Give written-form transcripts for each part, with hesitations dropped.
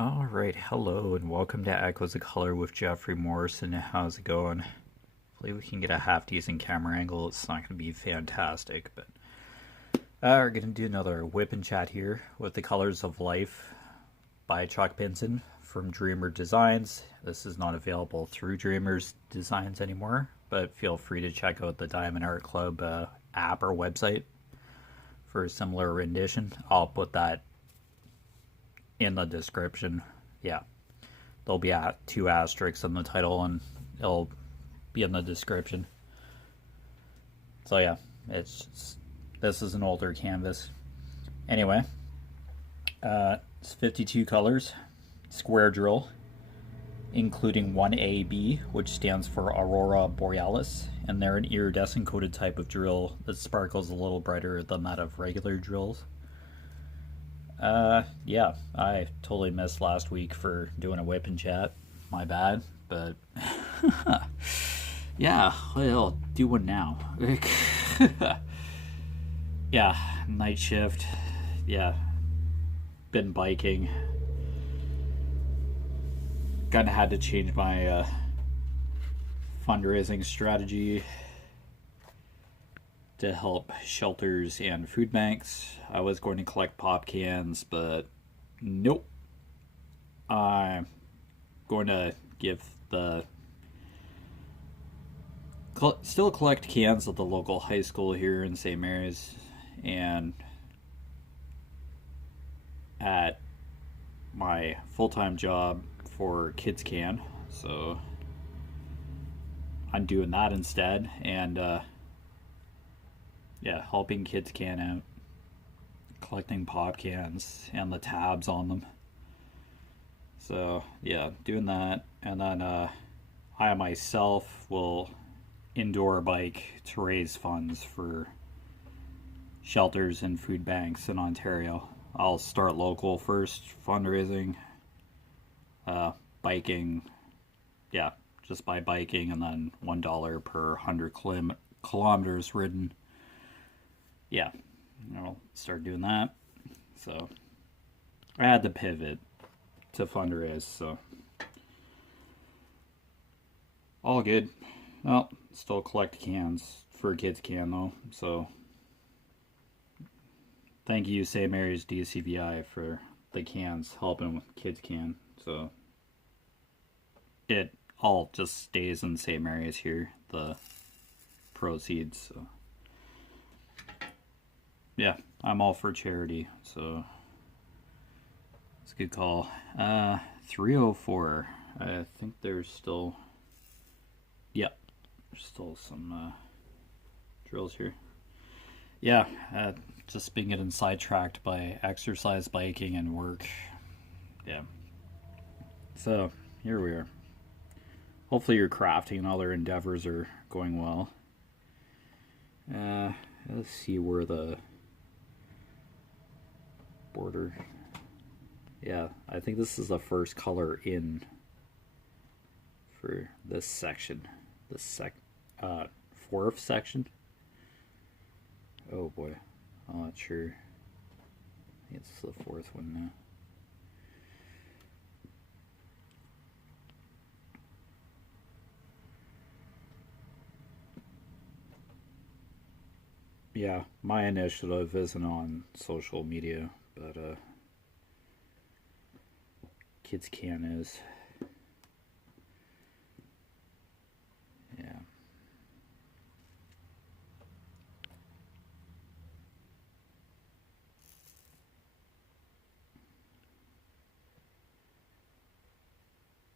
All right, hello and welcome to Echoes of Color with Jeffery Morrison. How's it going? Hopefully we can get a half decent camera angle. It's not going to be fantastic, but we're going to do another whip and chat here with The Colors of Life by Chuck Pinson from Dreamer Designs. This is not available through Dreamer's Designs anymore, but feel free to check out the Diamond Art Club app or website for a similar rendition. I'll put that in the description. Yeah, there'll be two asterisks in the title and it'll be in the description. So yeah, this is an older canvas. Anyway, it's 52 colors, square drill, including 1AB, which stands for Aurora Borealis, and they're an iridescent coated type of drill that sparkles a little brighter than that of regular drills. Yeah, I totally missed last week for doing a whip and chat. My bad, but yeah, I'll do one now. Yeah, night shift. Yeah, been biking. Kinda had to change my fundraising strategy to help shelters and food banks. I was going to collect pop cans, but nope. I'm going to give still collect cans at the local high school here in St. Mary's and at my full-time job for Kids Can. So I'm doing that instead, and yeah, helping Kids Can out, collecting pop cans and the tabs on them. So yeah, doing that, and then I myself will indoor bike to raise funds for shelters and food banks in Ontario. I'll start local first, fundraising, biking, yeah, just by biking, and then $1 per 100 kilometers ridden. Yeah, I'll start doing that. So I had to pivot to fundraise, so all good. Well, still collect cans for Kids Can though, so thank you St. Mary's DCVI for the cans helping with Kids Can. So it all just stays in St. Mary's here, the proceeds. So yeah, I'm all for charity, so it's a good call. 304. I think there's still, yeah, there's still some drills here. Yeah, just been getting sidetracked by exercise, biking, and work. Yeah. So here we are. Hopefully your crafting and other endeavors are going well. Let's see where the border. Yeah, I think this is the first color in for this section. This fourth section. Oh boy, I'm not sure. I think it's the fourth one now. Yeah, my initiative isn't on social media, but Kids Can is. Yeah.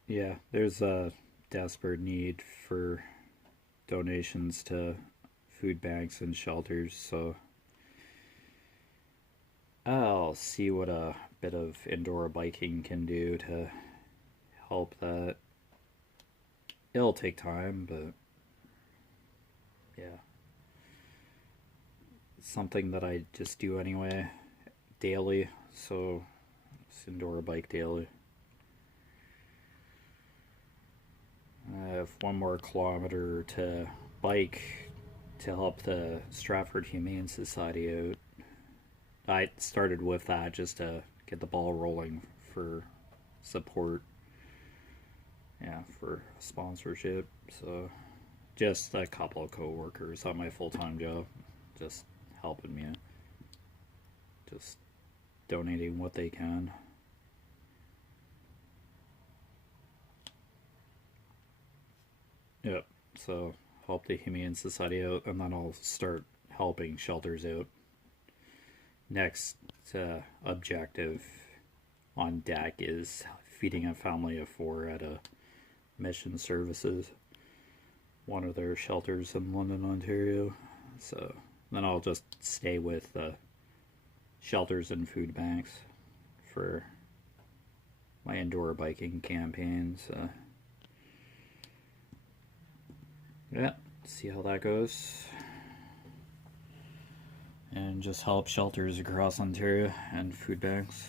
Yeah, there's a desperate need for donations to food banks and shelters, so I'll see what a bit of indoor biking can do to help that. It'll take time, but yeah, it's something that I just do anyway, daily, so it's indoor bike daily. I have one more kilometer to bike to help the Stratford Humane Society out. I started with that just to get the ball rolling for support, yeah, for sponsorship. So just a couple of coworkers on my full-time job just helping me, just donating what they can. Yep. So help the Humane Society out, and then I'll start helping shelters out. Next objective on deck is feeding a family of 4 at a Mission Services, one of their shelters in London, Ontario. So then I'll just stay with shelters and food banks for my indoor biking campaigns. Yeah, see how that goes. And just help shelters across Ontario and food banks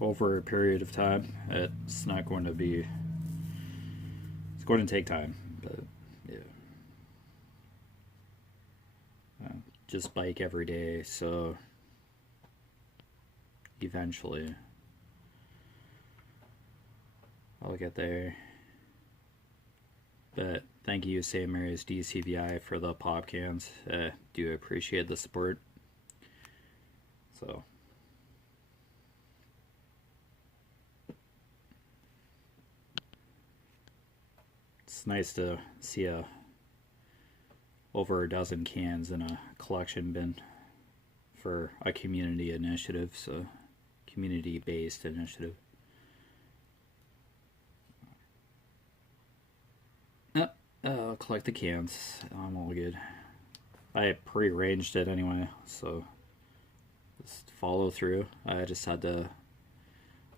over a period of time. It's not going to be, it's going to take time, but yeah. Just bike every day, so eventually I'll get there. But thank you, St. Mary's DCVI, for the pop cans. Do appreciate the support. So it's nice to see over a dozen cans in a collection bin for a community initiative, so community-based initiative. I'll collect the cans. I'm all good. I pre-arranged it anyway, so just follow through. I just had to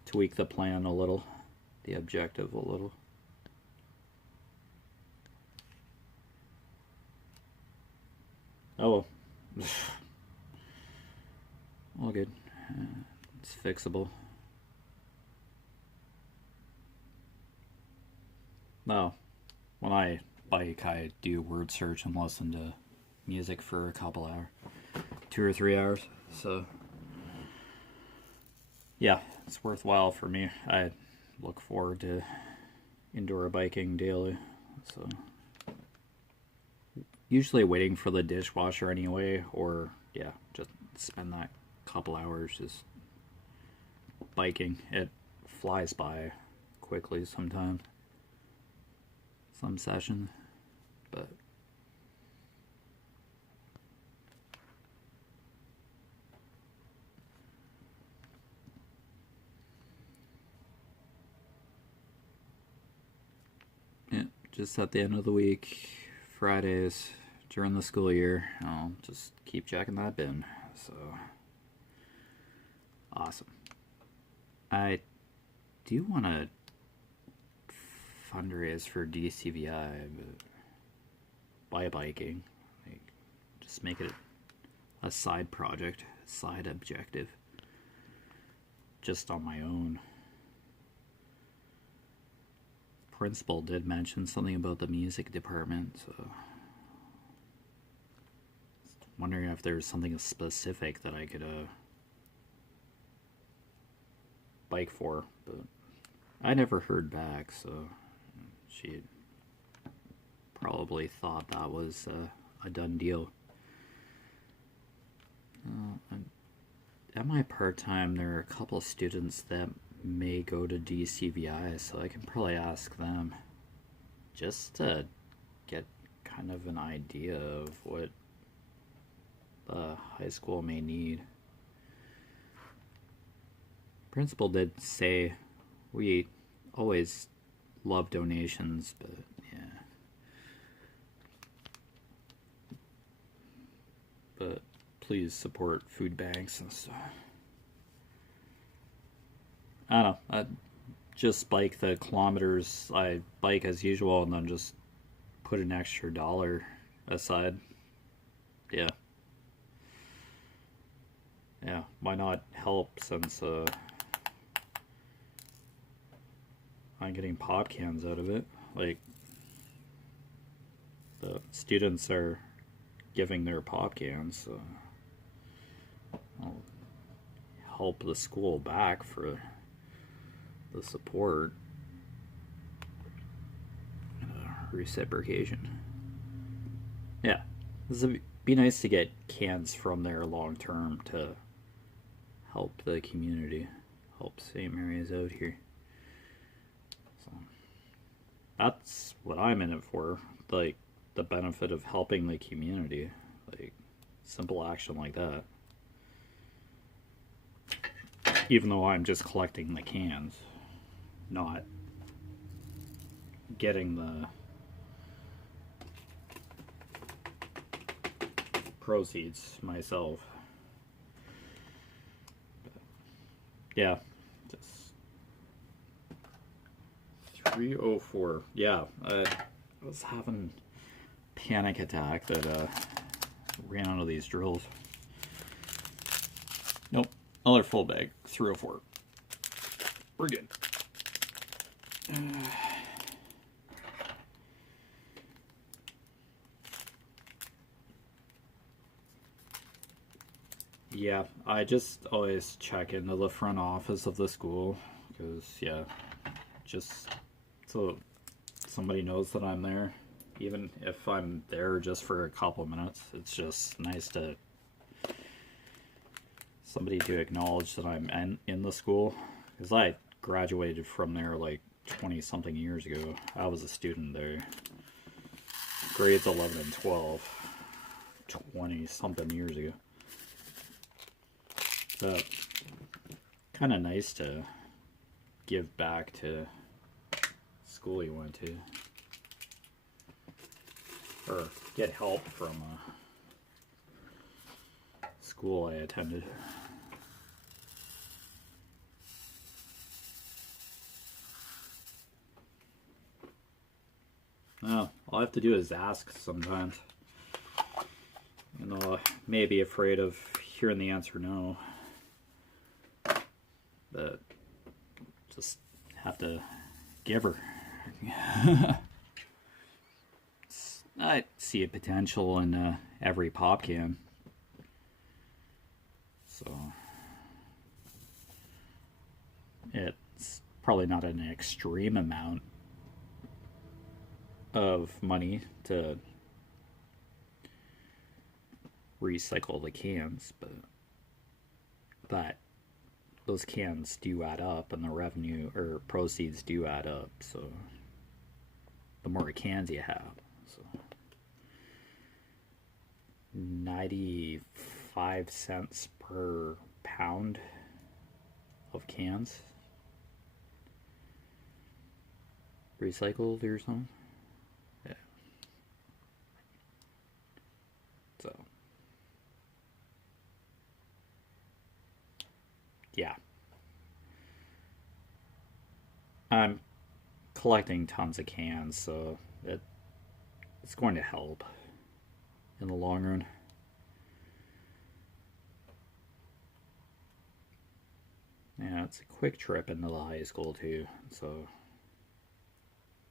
tweak the plan a little, the objective a little. Oh well. All good. It's fixable. No. When I bike, I do word search and listen to music for a couple hours, 2 or 3 hours. So yeah, it's worthwhile for me. I look forward to indoor biking daily. So usually waiting for the dishwasher anyway, or yeah, just spend that couple hours just biking. It flies by quickly sometimes. Some session, but yeah, just at the end of the week, Fridays during the school year, I'll just keep checking that bin. So awesome. I do want to fundraise for DCVI, but by biking, like, just make it a side project, side objective, just on my own. Principal did mention something about the music department, so wondering if there's something specific that I could bike for, but I never heard back, so she probably thought that was a done deal. At my part-time, there are a couple of students that may go to DCVI, so I can probably ask them just to get kind of an idea of what the high school may need. Principal did say we always love donations, but yeah. But please support food banks and stuff. I don't know. I just bike the kilometers. I bike as usual and then just put an extra $1 aside. Yeah. Yeah, why not help since I'm getting pop cans out of it. Like, the students are giving their pop cans, so I'll help the school back for the support, reciprocation. Yeah, this would be nice to get cans from there long term to help the community, help St. Mary's out here. So that's what I'm in it for, like the benefit of helping the community, like simple action like that. Even though I'm just collecting the cans, not getting the proceeds myself. But yeah, just 304. Yeah, I was having a panic attack that ran out of these drills. Nope, another full bag, 304. We're good. Yeah, I just always check into the front office of the school because, yeah, just so somebody knows that I'm there. Even if I'm there just for a couple minutes, it's just nice to somebody to acknowledge that I'm in the school, because I graduated from there like 20 something years ago. I was a student there, grades 11 and 12, 20 something years ago. So kind of nice to give back to school you went to, or get help from a school I attended. Oh, all I have to do is ask sometimes. You know, I may be afraid of hearing the answer no, but just have to give her. I see a potential in every pop can, so it's probably not an extreme amount of money to recycle the cans, but that those cans do add up, and the revenue or proceeds do add up. So the more cans you have, so 95 cents per pound of cans recycled or something. Yeah. So yeah, I'm collecting tons of cans, so it's going to help in the long run. Yeah, it's a quick trip into the high school too, so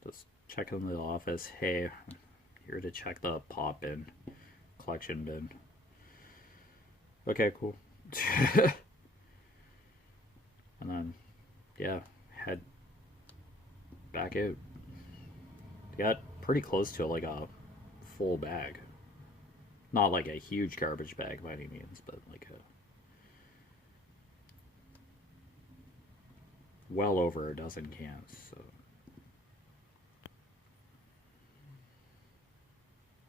just check in the office. Hey, here to check the pop bin, collection bin. Okay, cool. And then, yeah, head back out. Got pretty close to like a full bag. Not like a huge garbage bag by any means, but like a well over a dozen cans. So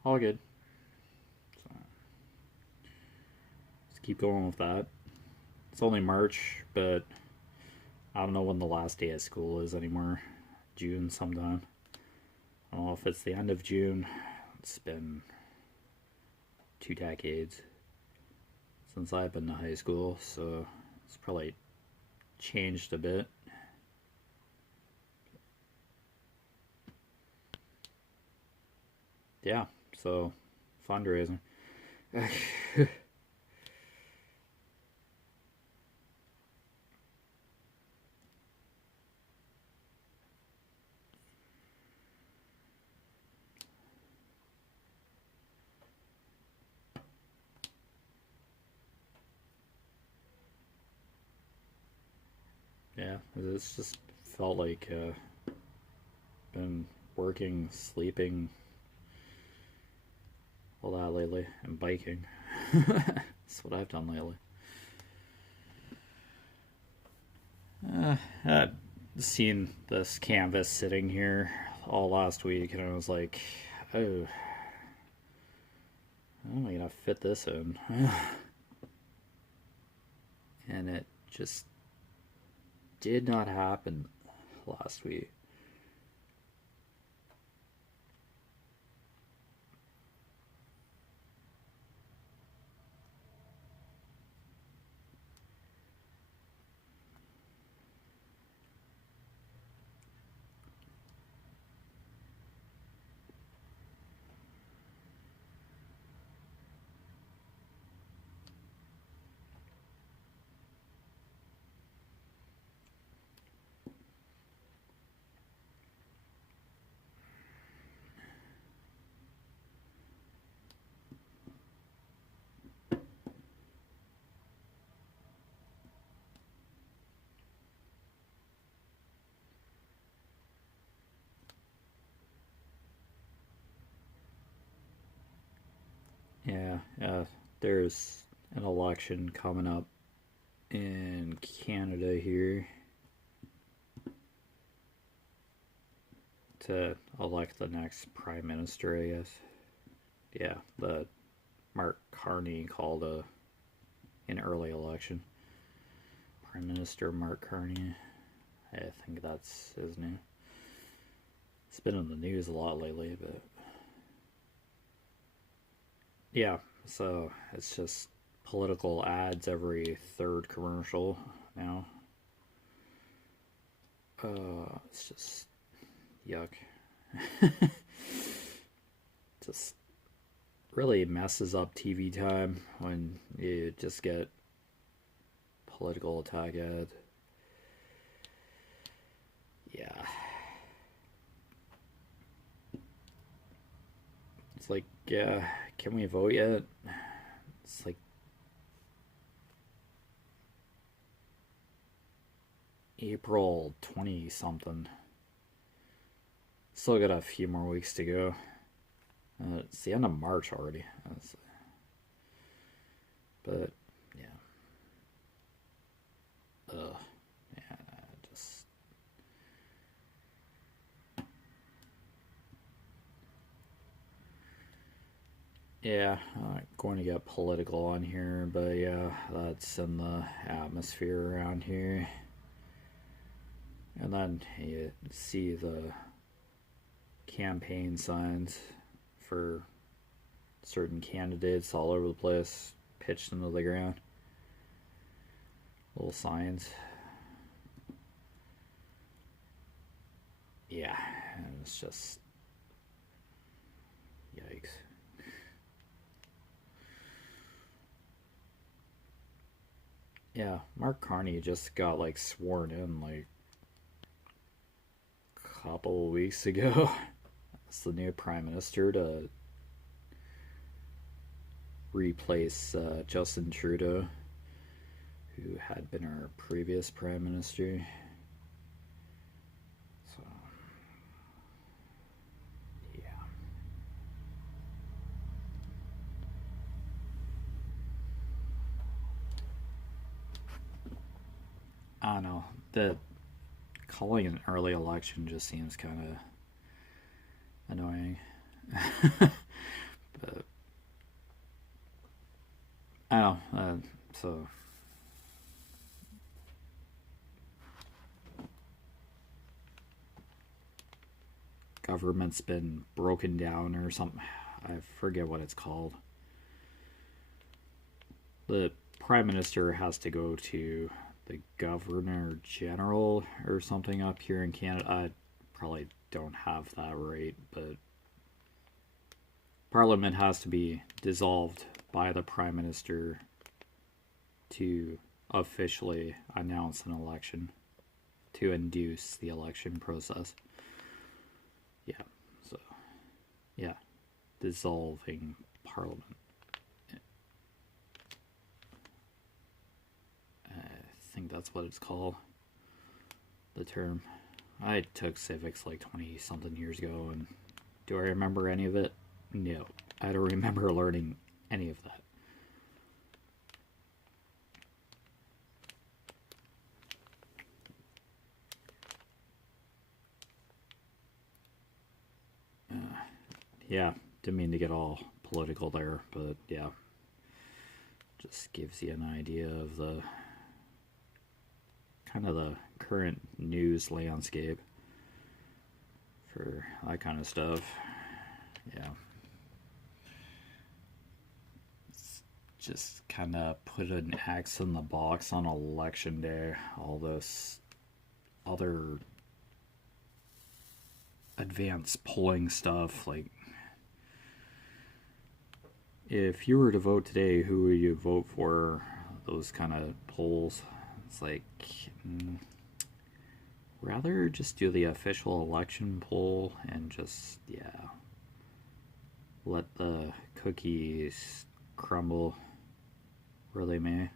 all good. So let's keep going with that. It's only March, but I don't know when the last day of school is anymore. June sometime. I don't know if it's the end of June. It's been 2 decades since I've been to high school, so it's probably changed a bit. Yeah, so fundraising. Yeah, it's just felt like been working, sleeping, all that lately, and biking. That's what I've done lately. I've seen this canvas sitting here all last week, and I was like, oh, how am I gonna fit this in? And it just did not happen last week. Yeah, there's an election coming up in Canada here to elect the next prime minister, I guess. Yeah, the Mark Carney called an early election. Prime Minister Mark Carney. I think that's his name. It's been in the news a lot lately, but yeah, so it's just political ads every third commercial now. It's just yuck. Just really messes up TV time when you just get political attack ads. Yeah. It's like, can we vote yet? It's like April 20 something. Still got a few more weeks to go. It's the end of March already. But, yeah. Yeah, just. Yeah, not going to get political on here, but yeah, that's in the atmosphere around here. And then you see the campaign signs for certain candidates all over the place, pitched into the ground. Little signs. Yeah, and it's just yikes. Yeah, Mark Carney just got like sworn in like a couple of weeks ago. It's the new prime minister to replace Justin Trudeau, who had been our previous prime minister. So, yeah. I don't know. The calling an early election just seems kind of annoying. But I don't know. So government's been broken down or something. I forget what it's called. The prime minister has to go to the governor general or something up here in Canada. I probably don't have that right, but Parliament has to be dissolved by the prime minister to officially announce an election, to induce the election process. Yeah, so yeah, dissolving Parliament. I think that's what it's called, the term. I took civics like 20 something years ago, and do I remember any of it? No. I don't remember learning any of that. Yeah, didn't mean to get all political there, but yeah. Just gives you an idea of the kind of the current news landscape for that kind of stuff. Yeah. It's just kind of put an X in the box on election day. All this other advanced polling stuff, like, if you were to vote today, who would you vote for? Those kind of polls. It's like, rather just do the official election poll and just, yeah, let the cookies crumble where they may.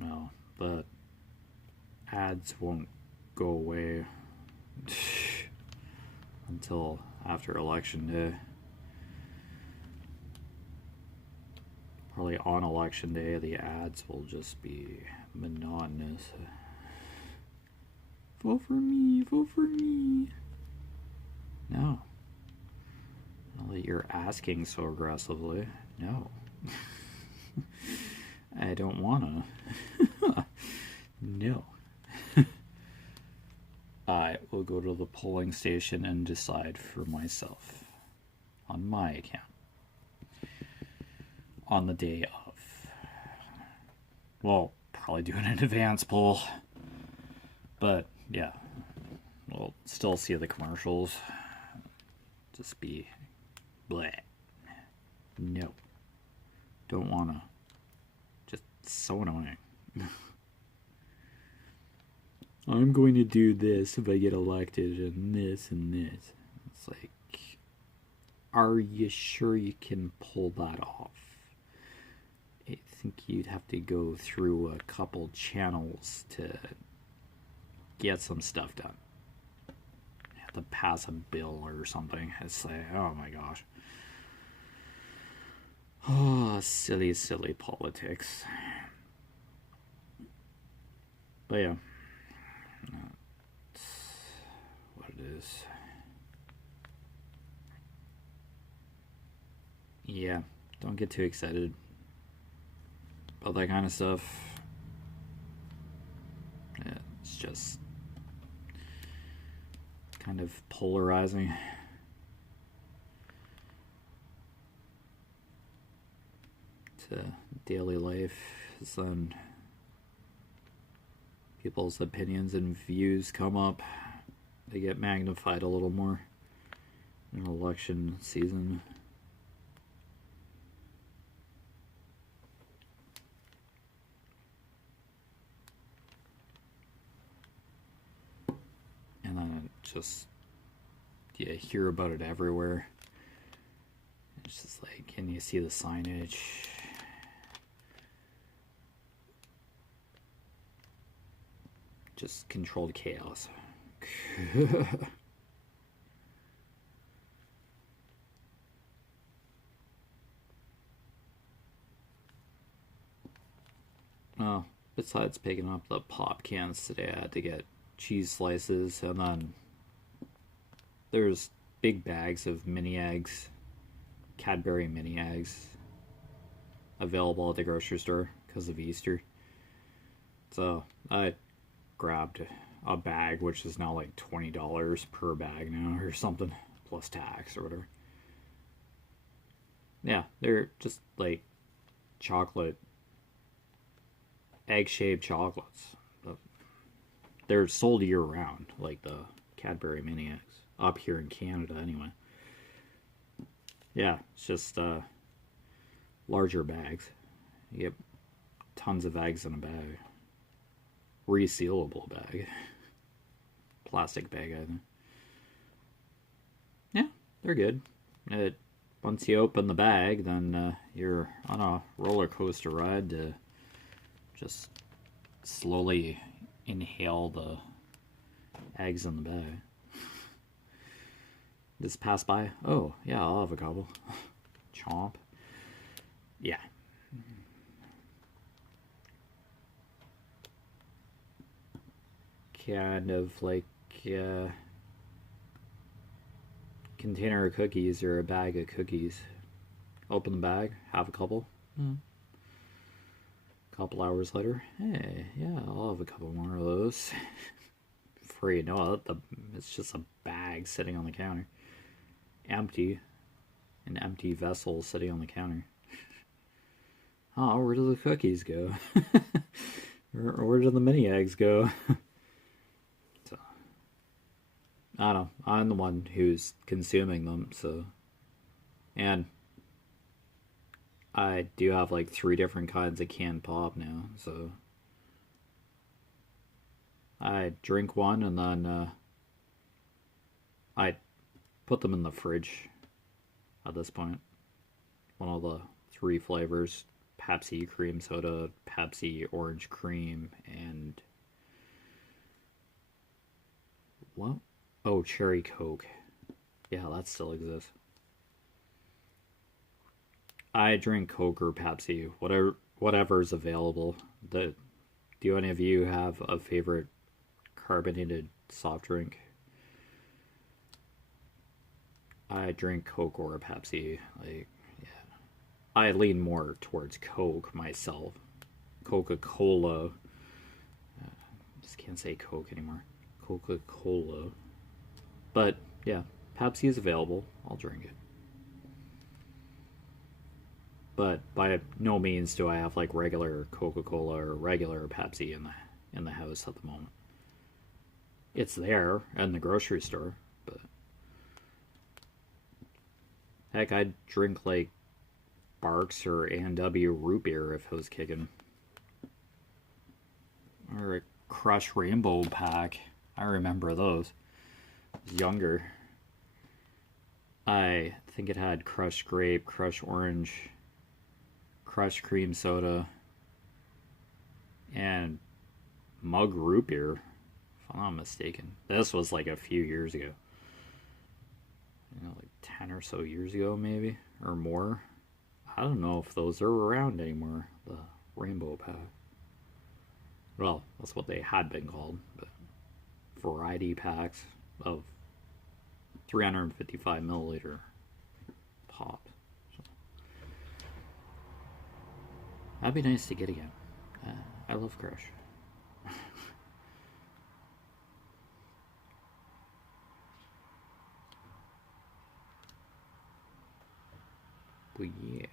No, the ads won't go away until after election day. Probably on election day, the ads will just be monotonous. Vote for me, vote for me. No. Not that you're asking so aggressively. No. I don't wanna. No. I will go to the polling station and decide for myself on my account on the day of. Well, probably doing an advance poll, but yeah, we'll still see the commercials. Just be bleh. No. Don't wanna. Just so annoying. I'm going to do this if I get elected, and this and this. It's like, are you sure you can pull that off? I think you'd have to go through a couple channels to get some stuff done. You have to pass a bill or something. It's like, oh my gosh. Oh, silly, silly politics. But yeah. That's what it is. Yeah, don't get too excited about that kind of stuff. Yeah, it's just kind of polarizing. To daily life, is then people's opinions and views come up. They get magnified a little more in election season. And then it just, you hear about it everywhere. It's just like, and you see the signage. Just controlled chaos. Oh, besides picking up the pop cans today, I had to get cheese slices, and then there's big bags of mini eggs, Cadbury mini eggs, available at the grocery store because of Easter. So I grabbed a bag, which is now like $20 per bag now or something, plus tax or whatever. Yeah, they're just like chocolate, egg-shaped chocolates. They're sold year-round, like the Cadbury mini eggs, up here in Canada anyway. Yeah, it's just larger bags. You get tons of eggs in a bag. Resealable bag. Plastic bag, I think. Yeah, they're good. Once you open the bag, then you're on a roller coaster ride to just slowly inhale the eggs in the bag. Just pass by. Oh, yeah, I'll have a couple. Chomp. Yeah. Kind of like container of cookies or a bag of cookies. Open the bag, have a couple. Couple hours later, hey, yeah, I'll have a couple more of those. Before you know it, it's just a bag sitting on the counter. Empty. An empty vessel sitting on the counter. Oh, where do the cookies go? Where do the mini eggs go? So, I don't know. I'm the one who's consuming them, so. And I do have like 3 different kinds of canned pop now, so. I drink one and then I put them in the fridge at this point. One of the 3 flavors: Pepsi cream soda, Pepsi orange cream, and what? Oh, cherry Coke. Yeah, that still exists. I drink Coke or Pepsi, whatever's available. Do any of you have a favorite carbonated soft drink? I drink Coke or a Pepsi. Like, yeah, I lean more towards Coke myself. Coca-Cola. Just can't say Coke anymore. Coca-Cola. But yeah, Pepsi is available. I'll drink it. But by no means do I have like regular Coca-Cola or regular Pepsi in the house at the moment. It's there in the grocery store, but heck, I'd drink like Barks or A&W root beer if it was kicking. Or a Crush Rainbow pack. I remember those. I was younger. I think it had Crush Grape, Crush Orange, Crush Cream Soda, and Mug Root Beer, if I'm not mistaken. This was like a few years ago. Like 10 or so years ago, maybe, or more. I don't know if those are around anymore, the Rainbow Pack. Well, that's what they had been called, but variety packs of 355 milliliter pop. So, that'd be nice to get again. I love Crush. But yeah.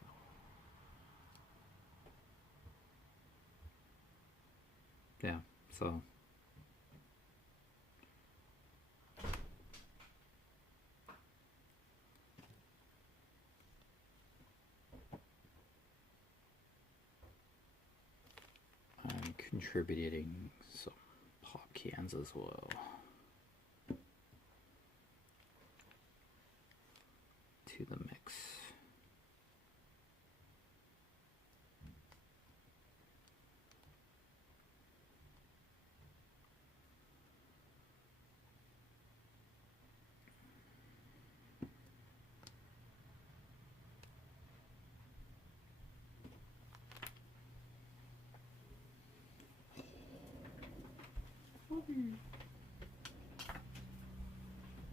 Yeah, so I'm contributing some pop cans as well to the mix.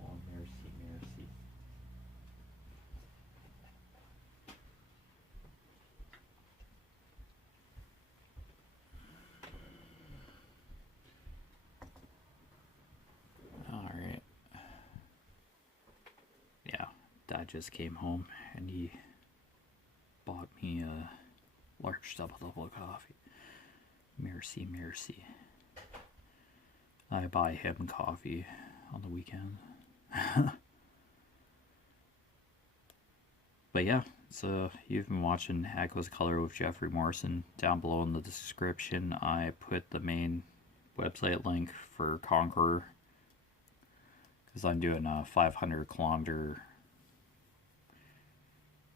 Oh, mercy, mercy. Alright. Yeah, Dad just came home and he bought me a large double of coffee. Mercy, mercy. I buy him coffee on the weekend. But yeah, So you've been watching Echoes Color with Jefferey Morrison. Down below in the description, I put the main website link for Conqueror, because I'm doing a 500-kilometer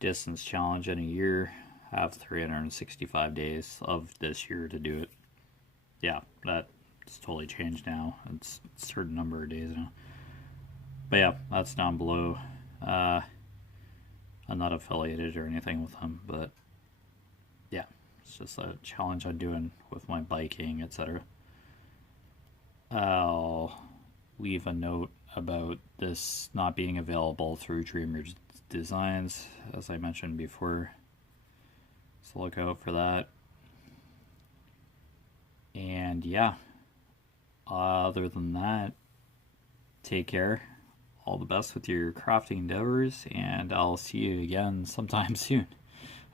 distance challenge in a year. I have 365 days of this year to do it. Yeah, that's totally changed now. It's a certain number of days now. But yeah, that's down below. I'm not affiliated or anything with them, but yeah, it's just a challenge I'm doing with my biking, etc. I'll leave a note about this not being available through Dreamer Designs, as I mentioned before, so look out for that. And yeah, other than that, take care. All the best with your crafting endeavors, and I'll see you again sometime soon.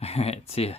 Alright, see ya.